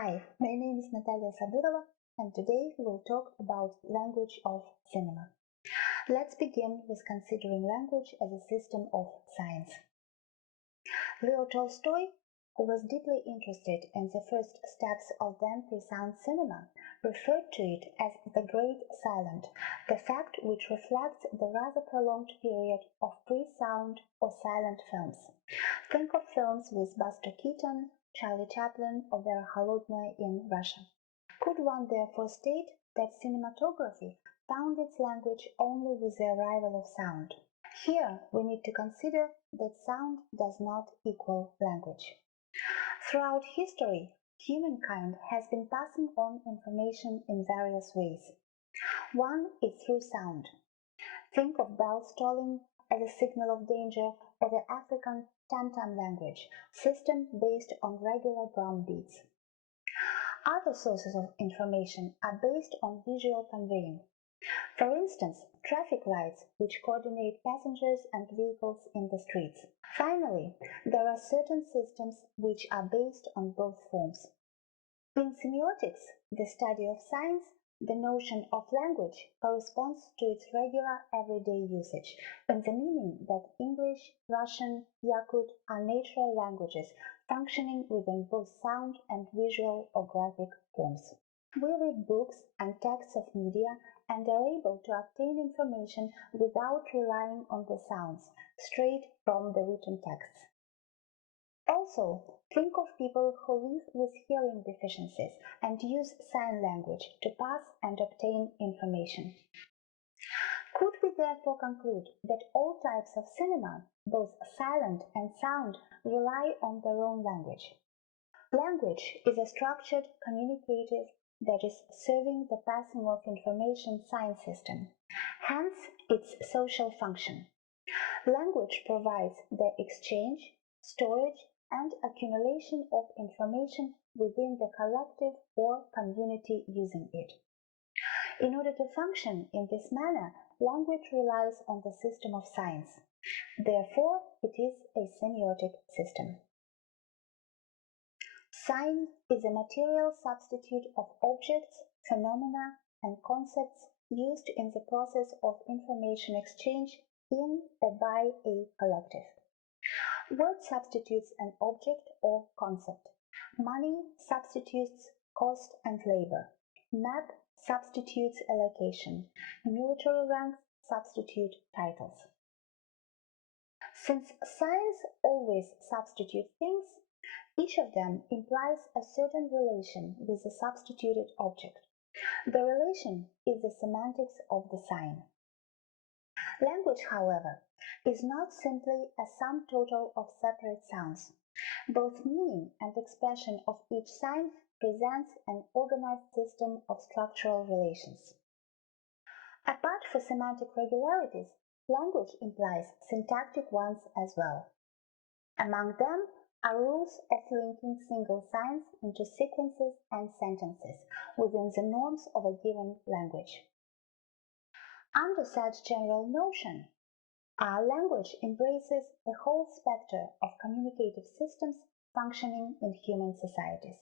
Hi, my name is Natalia Saburova, and today we'll talk about language of cinema. Let's begin with considering language as a system of science. Leo Tolstoy, who was deeply interested in the first steps of then pre-sound cinema, referred to it as the Great Silent, the fact which reflects the rather prolonged period of pre-sound or silent films. Think of films with Buster Keaton, Charlie Chaplin, or Vera Kholodная in Russia. Could one therefore state that cinematography found its language only with the arrival of sound? Here we need to consider that sound does not equal language. Throughout history, humankind has been passing on information in various ways. One is through sound. Think of bells tolling as a signal of danger, or the African tam-tam language, system based on regular drum beats. Other sources of information are based on visual conveying. For instance, traffic lights which coordinate passengers and vehicles in the streets. Finally, there are certain systems which are based on both forms. In semiotics, the study of signs, the notion of language corresponds to its regular everyday usage, in the meaning that English, Russian, Yakut are natural languages functioning within both sound and visual or graphic forms. We read books and texts of media and are able to obtain information without relying on the sounds, straight from the written texts. Also, think of people who live with hearing deficiencies and use sign language to pass and obtain information. Could we therefore conclude that all types of cinema, both silent and sound, rely on their own language? Language is a structured communicative that is serving the passing of information sign system, hence its social function. Language provides the exchange, storage, and accumulation of information within the collective or community using it. In order to function in this manner, language relies on the system of signs. Therefore, it is a semiotic system. Sign is a material substitute of objects, phenomena, and concepts used in the process of information exchange in or by a collective. Word substitutes an object or concept. Money substitutes cost and labor. Map substitutes a location. Military ranks substitute titles. Since signs always substitute things, each of them implies a certain relation with the substituted object. The relation is the semantics of the sign. Language, however, is not simply a sum total of separate sounds. Both meaning and expression of each sign presents an organized system of structural relations. Apart from semantic regularities, language implies syntactic ones as well. Among them are rules of linking single signs into sequences and sentences within the norms of a given language. Under such general notion, our language embraces the whole spectrum of communicative systems functioning in human societies.